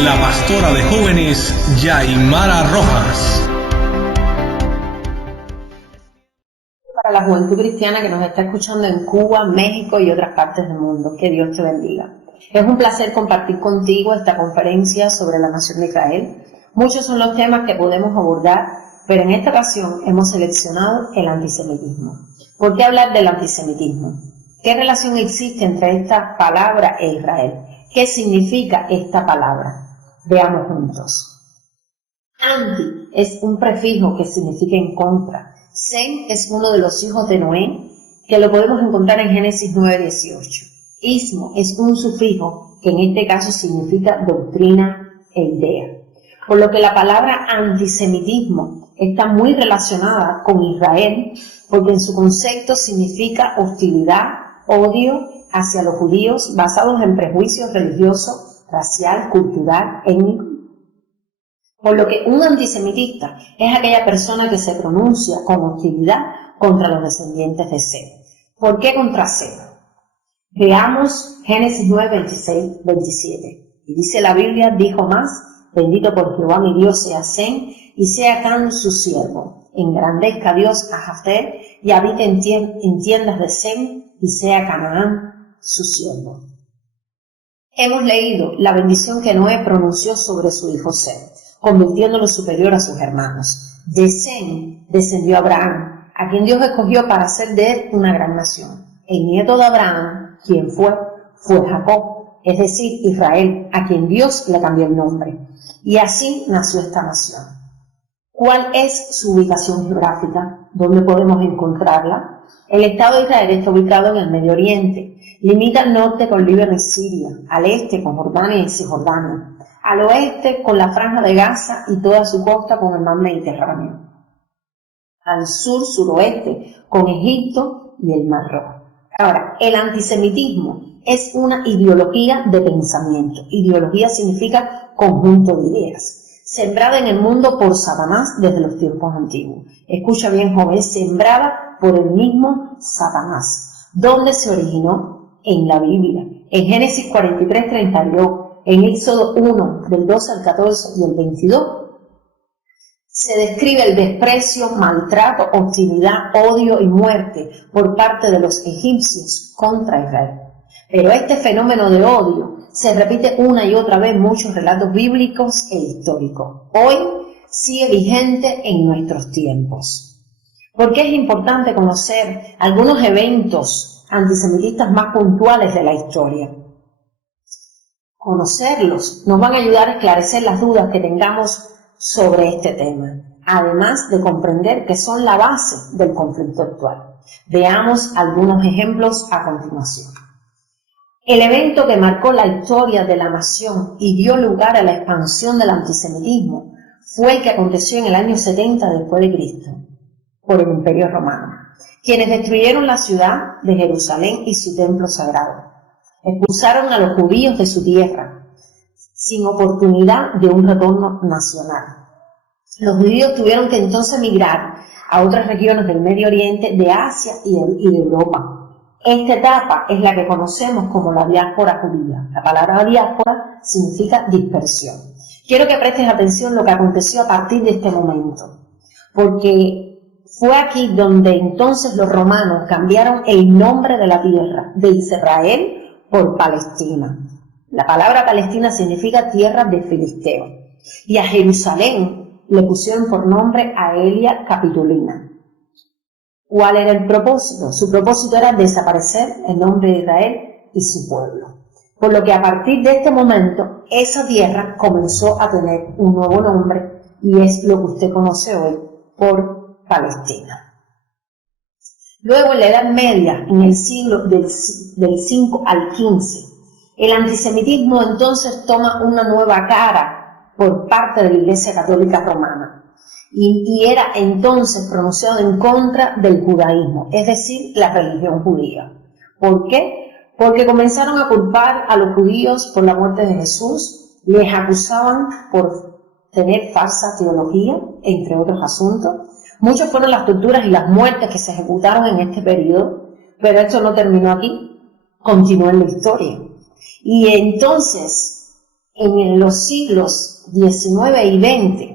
la pastora de jóvenes Yaimara Rojas. Para la juventud cristiana que nos está escuchando en Cuba, México y otras partes del mundo, que Dios te bendiga. Es un placer compartir contigo esta conferencia sobre la nación de Israel. Muchos son los temas que podemos abordar, pero en esta ocasión hemos seleccionado el antisemitismo. ¿Por qué hablar del antisemitismo? ¿Qué relación existe entre esta palabra e Israel? ¿Qué significa esta palabra? Veamos juntos. Anti es un prefijo que significa en contra. Sem es uno de los hijos de Noé, que lo podemos encontrar en Génesis 9:18. Ismo es un sufijo que en este caso significa doctrina e idea. Por lo que la palabra antisemitismo está muy relacionada con Israel, porque en su concepto significa hostilidad, odio hacia los judíos basados en prejuicios religiosos, racial, cultural, étnico. Por lo que un antisemitista es aquella persona que se pronuncia con hostilidad contra los descendientes de Sem. ¿Por qué contra Sem? Veamos Génesis 9:26-27. Y dice la Biblia, dijo más, bendito por Jehová mi Dios sea Sem, y sea Can su siervo. Engrandezca Dios a Jafet, y habite en tiendas de Sem, y sea Canaán su siervo. Hemos leído la bendición que Noé pronunció sobre su hijo Sem, convirtiéndolo superior a sus hermanos. De Sem descendió Abraham, a quien Dios escogió para hacer de él una gran nación. El nieto de Abraham, quien fue Jacob, es decir, Israel, a quien Dios le cambió el nombre. Y así nació esta nación. ¿Cuál es su ubicación geográfica? ¿Dónde podemos encontrarla? El Estado de Israel está ubicado en el Medio Oriente. Limita al norte con Líbano y Siria, al este con Jordania y Cisjordania, al oeste con la Franja de Gaza y toda su costa con el mar Mediterráneo, al sur, suroeste con Egipto y el Mar Rojo. Ahora, el antisemitismo es una ideología de pensamiento. Ideología significa conjunto de ideas, sembrada en el mundo por Satanás desde los tiempos antiguos. Escucha bien, joven, sembrada por el mismo Satanás. ¿Dónde se originó? En la Biblia. En Génesis 43:32, en Éxodo 1, del 12 al 14 y el 22, se describe el desprecio, maltrato, hostilidad, odio y muerte por parte de los egipcios contra Israel. Pero este fenómeno de odio se repite una y otra vez en muchos relatos bíblicos e históricos. Hoy sigue vigente en nuestros tiempos. ¿Por qué es importante conocer algunos eventos antisemitistas más puntuales de la historia? Conocerlos nos van a ayudar a esclarecer las dudas que tengamos sobre este tema, además de comprender que son la base del conflicto actual. Veamos algunos ejemplos a continuación. El evento que marcó la historia de la nación y dio lugar a la expansión del antisemitismo fue el que aconteció en el año 70 después de Cristo por el Imperio Romano, quienes destruyeron la ciudad de Jerusalén y su templo sagrado. Expulsaron a los judíos de su tierra, sin oportunidad de un retorno nacional. Los judíos tuvieron que entonces migrar a otras regiones del Medio Oriente, de Asia y de Europa. Esta etapa es la que conocemos como la diáspora judía. La palabra diáspora significa dispersión. Quiero que prestes atención a lo que aconteció a partir de este momento, porque fue aquí donde entonces los romanos cambiaron el nombre de la tierra de Israel por Palestina. La palabra Palestina significa tierra de Filisteo. Y a Jerusalén le pusieron por nombre Aelia Capitolina. ¿Cuál era el propósito? Su propósito era desaparecer el nombre de Israel y su pueblo. Por lo que a partir de este momento, esa tierra comenzó a tener un nuevo nombre y es lo que usted conoce hoy por Palestina. Luego, en la Edad Media, en el siglo del 5 al 15, el antisemitismo entonces toma una nueva cara por parte de la Iglesia Católica Romana y era entonces pronunciado en contra del judaísmo, es decir, la religión judía. ¿Por qué? Porque comenzaron a culpar a los judíos por la muerte de Jesús, les acusaban por tener falsa teología, entre otros asuntos. Muchos fueron las torturas y las muertes que se ejecutaron en este periodo, pero esto no terminó aquí, continuó en la historia. Y entonces en los siglos XIX y XX,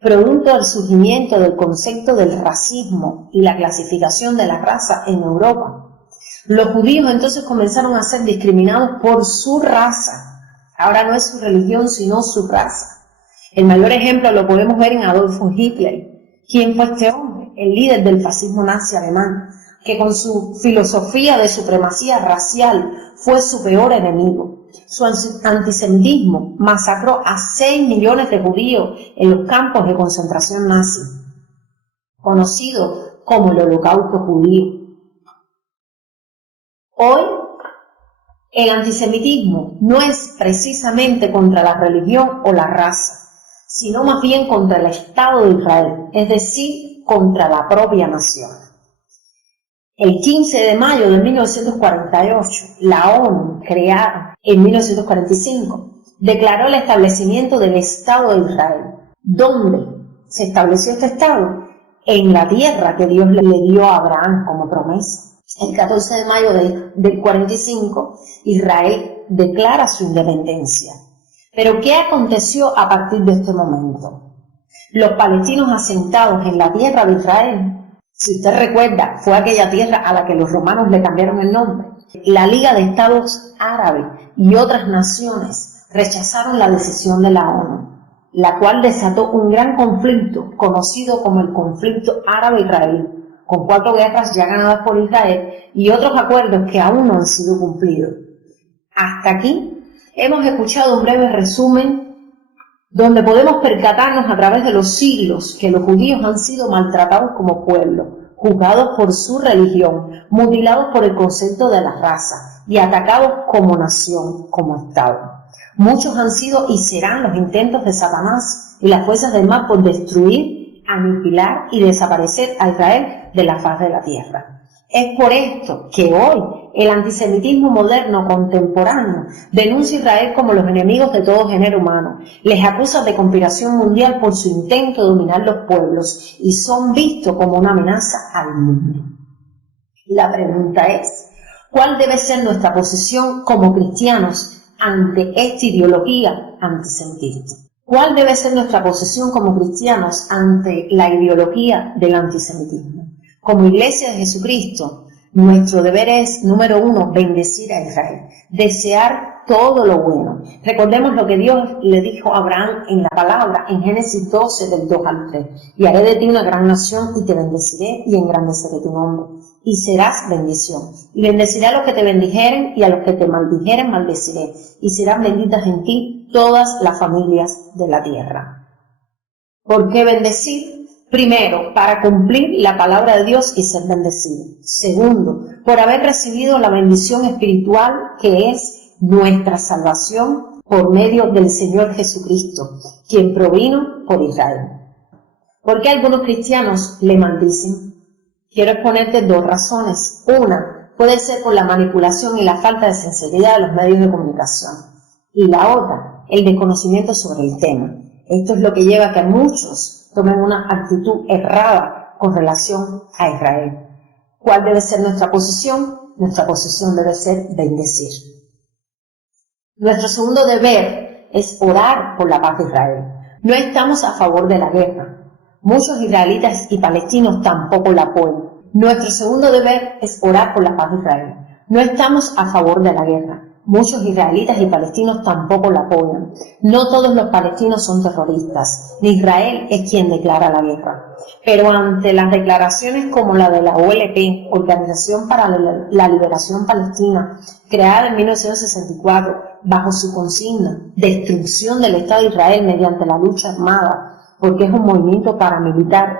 producto del surgimiento del concepto del racismo y la clasificación de la raza en Europa, los judíos entonces comenzaron a ser discriminados por su raza. Ahora no es su religión, sino su raza. El mayor ejemplo lo podemos ver en Adolfo Hitler. ¿Quién fue este hombre? El líder del fascismo nazi alemán, que con su filosofía de supremacía racial fue su peor enemigo. Su antisemitismo masacró a 6 millones de judíos en los campos de concentración nazi, conocido como el Holocausto judío. Hoy, el antisemitismo no es precisamente contra la religión o la raza, sino más bien contra el Estado de Israel, es decir, contra la propia nación. El 15 de mayo de 1948, la ONU, creada en 1945, declaró el establecimiento del Estado de Israel. ¿Dónde se estableció este Estado? En la tierra que Dios le dio a Abraham como promesa. El 14 de mayo del 45, Israel declara su independencia. Pero ¿qué aconteció a partir de este momento? Los palestinos asentados en la tierra de Israel, si usted recuerda, fue aquella tierra a la que los romanos le cambiaron el nombre. La Liga de Estados Árabes y otras naciones rechazaron la decisión de la ONU, la cual desató un gran conflicto conocido como el conflicto árabe-israelí, con 4 guerras ya ganadas por Israel y otros acuerdos que aún no han sido cumplidos. Hasta aquí hemos escuchado un breve resumen donde podemos percatarnos a través de los siglos que los judíos han sido maltratados como pueblo, juzgados por su religión, mutilados por el concepto de la raza y atacados como nación, como Estado. Muchos han sido y serán los intentos de Satanás y las fuerzas del mal por destruir, aniquilar y desaparecer a Israel de la faz de la tierra. Es por esto que hoy el antisemitismo moderno contemporáneo denuncia a Israel como los enemigos de todo género humano, les acusa de conspiración mundial por su intento de dominar los pueblos y son vistos como una amenaza al mundo. La pregunta es, ¿cuál debe ser nuestra posición como cristianos ante esta ideología antisemitista? ¿Cuál debe ser nuestra posición como cristianos ante la ideología del antisemitismo? Como Iglesia de Jesucristo, nuestro deber es, número 1, bendecir a Israel, desear todo lo bueno. Recordemos lo que Dios le dijo a Abraham en la palabra, en Génesis 12, del 2 al 3. Y haré de ti una gran nación y te bendeciré y engrandeceré tu nombre. Y serás bendición. Y bendeciré a los que te bendijeren y a los que te maldijeren maldeciré. Y serán benditas en ti todas las familias de la tierra. ¿Por qué bendecir? Primero, para cumplir la palabra de Dios y ser bendecido. Segundo, por haber recibido la bendición espiritual que es nuestra salvación por medio del Señor Jesucristo, quien provino por Israel. ¿Por qué algunos cristianos le maldicen? Quiero exponerte 2 razones. Una, puede ser por la manipulación y la falta de sinceridad de los medios de comunicación. Y la otra, el desconocimiento sobre el tema. Esto es lo que lleva a que muchos tomen una actitud errada con relación a Israel. ¿Cuál debe ser nuestra posición? Nuestra posición debe ser bendecir. Nuestro segundo deber es orar por la paz de Israel. No estamos a favor de la guerra. Muchos israelitas y palestinos tampoco la apoyan. Nuestro segundo deber es orar por la paz de Israel. No estamos a favor de la guerra. Muchos israelitas y palestinos tampoco la apoyan. No todos los palestinos son terroristas, ni Israel es quien declara la guerra. Pero ante las declaraciones como la de la OLP, Organización para la Liberación Palestina, creada en 1964, bajo su consigna, destrucción del Estado de Israel mediante la lucha armada, porque es un movimiento paramilitar,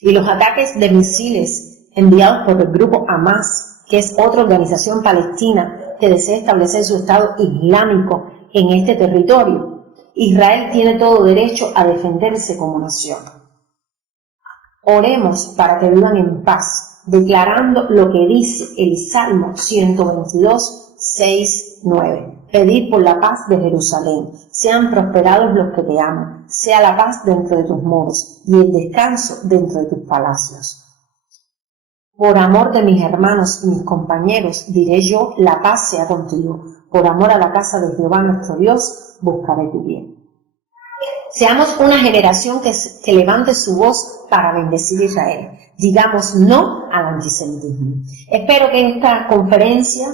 y los ataques de misiles enviados por el grupo Hamas, que es otra organización palestina que desea establecer su Estado islámico en este territorio, Israel tiene todo derecho a defenderse como nación. Oremos para que vivan en paz, declarando lo que dice el Salmo 122, 6, 9. Pedid por la paz de Jerusalén, sean prosperados los que te aman, sea la paz dentro de tus muros y el descanso dentro de tus palacios. Por amor de mis hermanos y mis compañeros, diré yo, la paz sea contigo. Por amor a la casa de Jehová nuestro Dios, buscaré tu bien. Seamos una generación que levante su voz para bendecir a Israel. Digamos no al antisemitismo. Espero que esta conferencia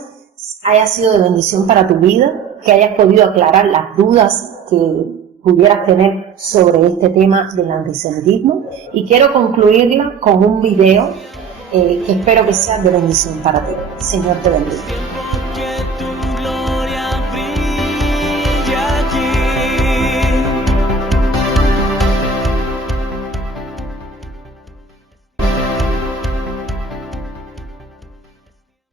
haya sido de bendición para tu vida, que hayas podido aclarar las dudas que pudieras tener sobre este tema del antisemitismo. Y quiero concluirla con un video que espero que sea de bendición para ti. Señor te bendiga.